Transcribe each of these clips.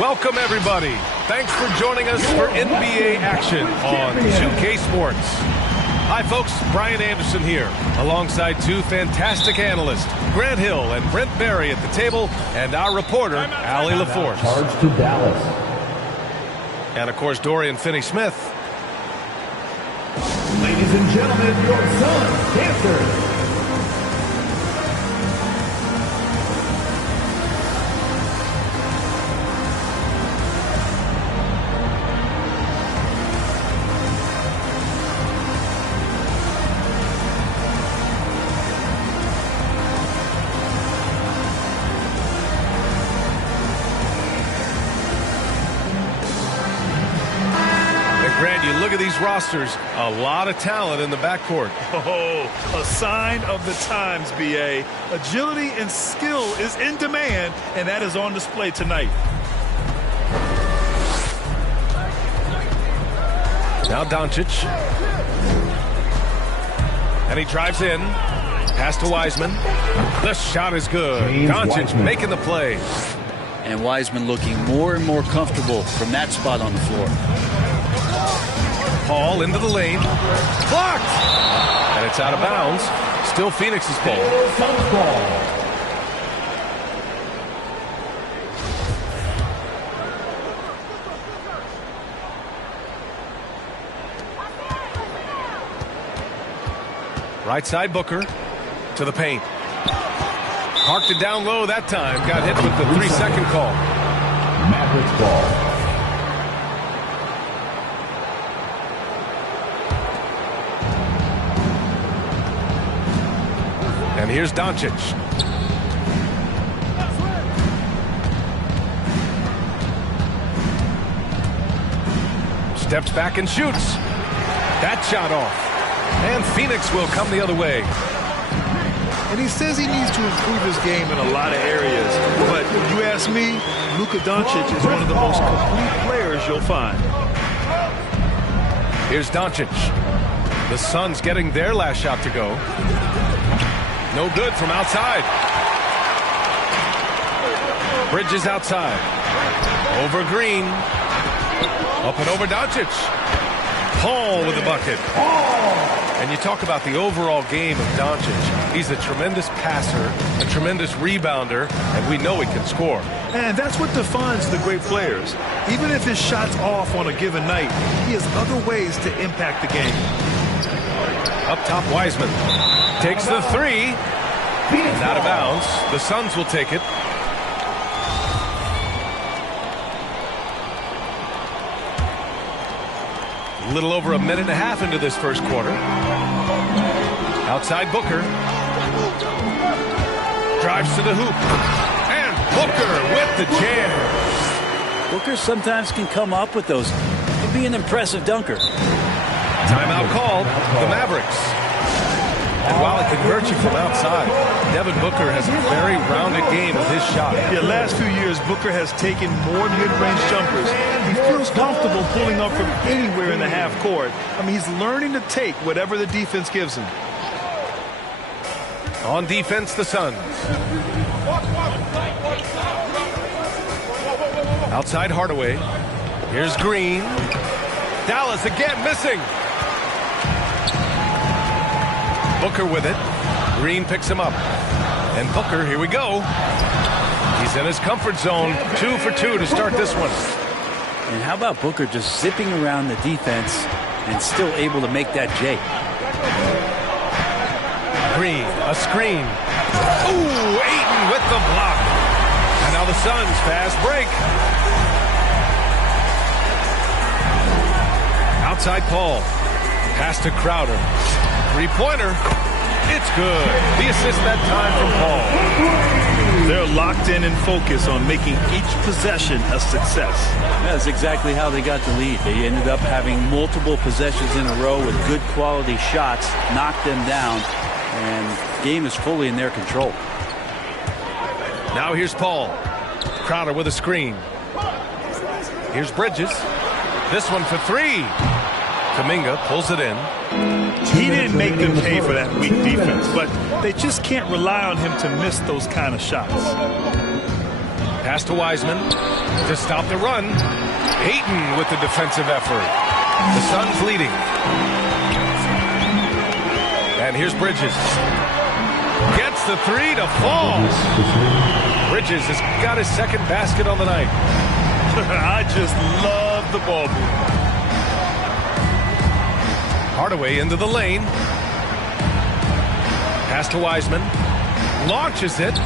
Welcome, everybody. Thanks for joining us for NBA action on 2K Sports. Hi, folks. Brian Anderson here, alongside two fantastic analysts, Grant Hill and Brent Barry at the table, and our reporter, Allie LaForce. Charge to Dallas. And, of course, Dorian Finney-Smith. Ladies and gentlemen, your Suns Panthers. Grant, you look at these rosters, a lot of talent in the backcourt. Oh, a sign of the times, B.A. Agility and skill is in demand, and that is on display tonight. Now Doncic. And he drives in. Pass to Wiseman. The shot is good. Doncic making the play. And Wiseman looking more and more comfortable from that spot on the floor. Paul into the lane. Blocked! And it's out of bounds. Still Phoenix's ball. Right side Booker to the paint. Parked it down low that time. Got hit with the 3-second call. Mavericks ball. And here's Doncic. Steps back and shoots. That shot off. And Phoenix will come the other way. And he says he needs to improve his game in a lot of areas. But if you ask me, Luka Doncic is one of the most complete players you'll find. Here's Doncic. The Suns getting their last shot to go. No good from outside. Bridges outside. Over Green. Up and over Doncic. Paul with the bucket. And you talk about the overall game of Doncic. He's a tremendous passer, a tremendous rebounder, and we know he can score. And that's what defines the great players. Even if his shot's off on a given night, he has other ways to impact the game. Up top, Wiseman takes the three. And out of bounds. The Suns will take it. A little over a minute and a half into this first quarter. Outside Booker. Drives to the hoop. And Booker with the jam. Booker sometimes can come up with those. He'd be an impressive dunker. Timeout called. The Mavericks. And while it can hurt you from outside, Devin Booker has a very rounded game with his shot. Yeah, last few years, Booker has taken more mid-range jumpers. He feels comfortable pulling up from anywhere in the half court. I mean, he's learning to take whatever the defense gives him. On defense, the Suns. Outside Hardaway. Here's Green. Dallas again missing. Booker with it. Green picks him up. And Booker, here we go. He's in his comfort zone. 2 for 2 to start this one. And how about Booker just zipping around the defense and still able to make that J? Green, a screen. Ooh, Ayton with the block. And now the Suns fast break. Outside Paul. Pass to Crowder. Three-pointer. It's good. The assist that time from Paul. They're locked in and focused on making each possession a success. That's exactly how they got the lead. They ended up having multiple possessions in a row with good quality shots, knocked them down, and the game is fully in their control. Now here's Paul. Crowder with a screen. Here's Bridges. This one for three. Kuminga pulls it in. He didn't make them pay for that weak defense, but they just can't rely on him to miss those kind of shots. Pass to Wiseman to stop the run. Ayton with the defensive effort. The Suns leading. And here's Bridges. Gets the three to fall. Bridges has got his second basket on the night. I just love the ball movement. Hardaway into the lane. Pass to Wiseman. Launches it.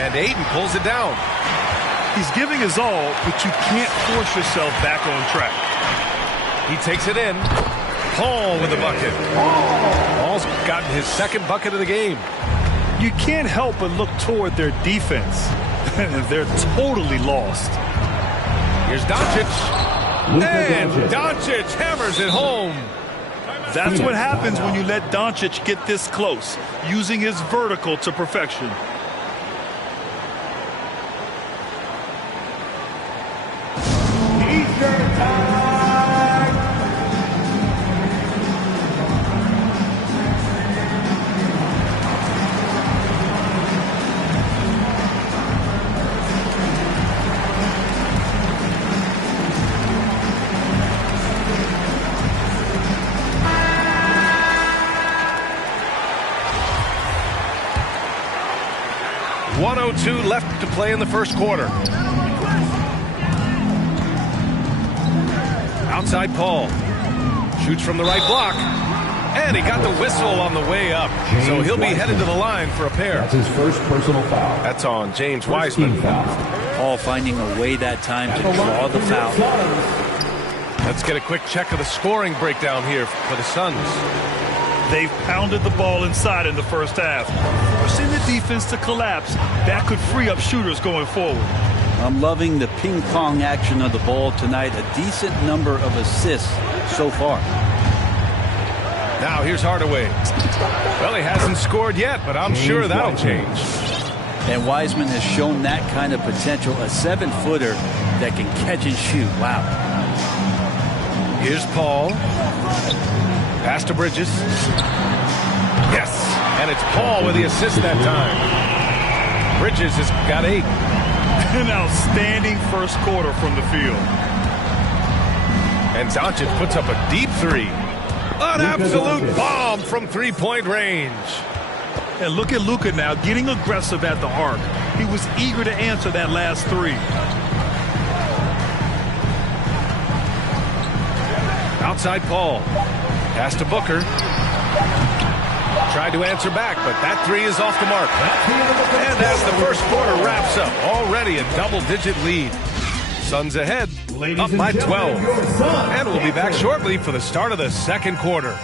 And Ayton pulls it down. He's giving his all, but you can't force yourself back on track. He takes it in. Paul with the bucket. Paul's gotten his second bucket of the game. You can't help but look toward their defense. They're totally lost. Here's Doncic. And Doncic hammers it home. That's what happens when you let Doncic get this close, using his vertical to perfection. Eastern time. 1:02 left to play in the first quarter. Outside Paul. Shoots from the right block. And he got the whistle on the way up. So he'll be headed to the line for a pair. That's his first personal foul. That's on James Wiseman. Paul finding a way that time to draw the foul. Let's get a quick check of the scoring breakdown here for the Suns. They've pounded the ball inside in the first half, forcing the defense to collapse. That could free up shooters going forward. I'm loving the ping pong action of the ball tonight. A decent number of assists so far. Now here's Hardaway. Well, he hasn't scored yet, but I'm sure that'll change. And Wiseman has shown that kind of potential. A 7-footer that can catch and shoot. Wow. Here's Paul. Pass to Bridges. Yes. And it's Paul with the assist that time. Bridges has got 8. An outstanding first quarter from the field. And Doncic puts up a deep 3. An absolute bomb from three-point range. And look at Luka now getting aggressive at the arc. He was eager to answer that last 3. Outside Paul. Pass to Booker. Tried to answer back, but that 3 is off the mark. And as the first quarter wraps up, already a double-digit lead. Suns ahead, up by 12. And we'll be back shortly for the start of the second quarter.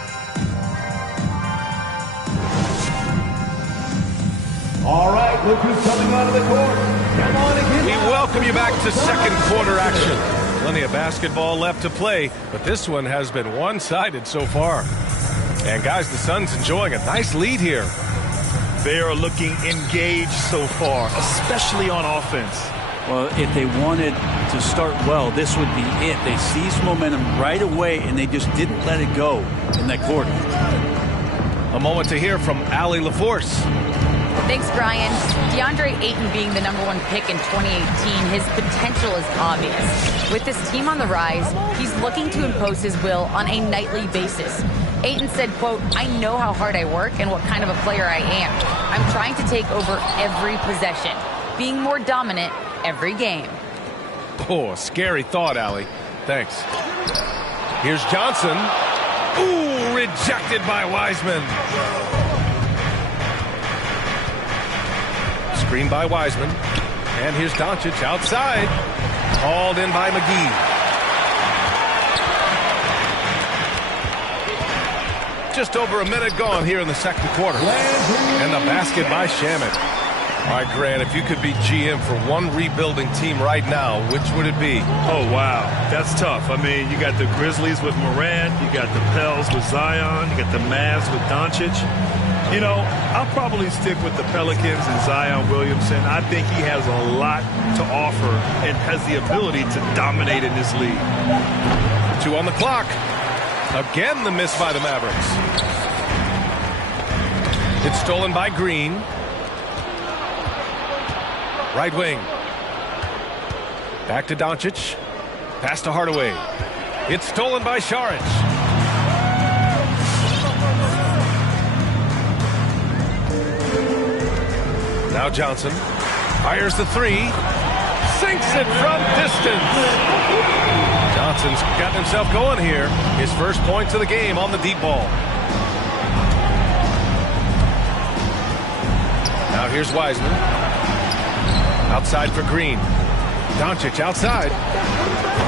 All right, look who's coming onto the court. Come on and We welcome you back to second quarter action. Plenty of basketball left to play, but this one has been one-sided so far. And guys, the Suns enjoying a nice lead here. They are looking engaged so far, especially on offense. Well, if they wanted to start well, this would be it. They seized momentum right away, and they just didn't let it go in that quarter. A moment to hear from Allie LaForce. Thanks, Brian. DeAndre Ayton being the #1 pick in 2018, his potential is obvious. With this team on the rise, he's looking to impose his will on a nightly basis. Ayton said, quote, "I know how hard I work and what kind of a player I am. I'm trying to take over every possession, being more dominant every game." Oh, a scary thought, Allie. Thanks. Here's Johnson. Ooh, rejected by Wiseman. Screen by Wiseman. And here's Doncic outside. Hauled in by McGee. Just over a minute gone here in the second quarter. And the basket by Shamet. All right, Grant, if you could be GM for one rebuilding team right now, which would it be? Oh, wow. That's tough. I mean, you got the Grizzlies with Morant. You got the Pels with Zion. You got the Mavs with Doncic. You know, I'll probably stick with the Pelicans and Zion Williamson. I think he has a lot to offer and has the ability to dominate in this league. 2 on the clock. Again, the miss by the Mavericks. It's stolen by Green. Right wing. Back to Doncic. Pass to Hardaway. It's stolen by Saric. Now Johnson fires the three. Sinks it from distance. Johnson's gotten himself going here. His first points of the game on the deep ball. Now here's Wiseman. Outside for Green. Doncic outside.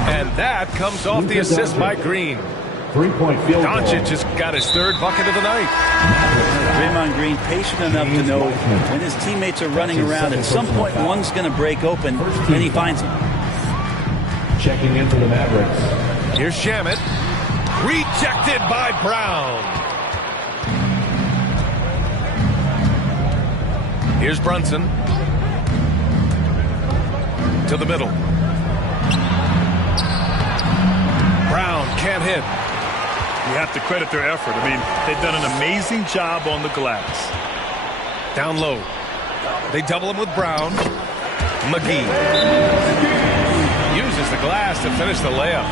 And that comes off the assist by Green. 3-point field goal. Doncic has got his third bucket of the night. Draymond Green patient enough to know when his teammates are running around, at some point one's going to break open, and he finds him. Checking in for the Mavericks. Here's Shamet. Rejected by Brown. Here's Brunson. To the middle. Brown can't hit. You have to credit their effort. I mean, they've done an amazing job on the glass. Down low. They double him with Brown. McGee uses the glass to finish the layup.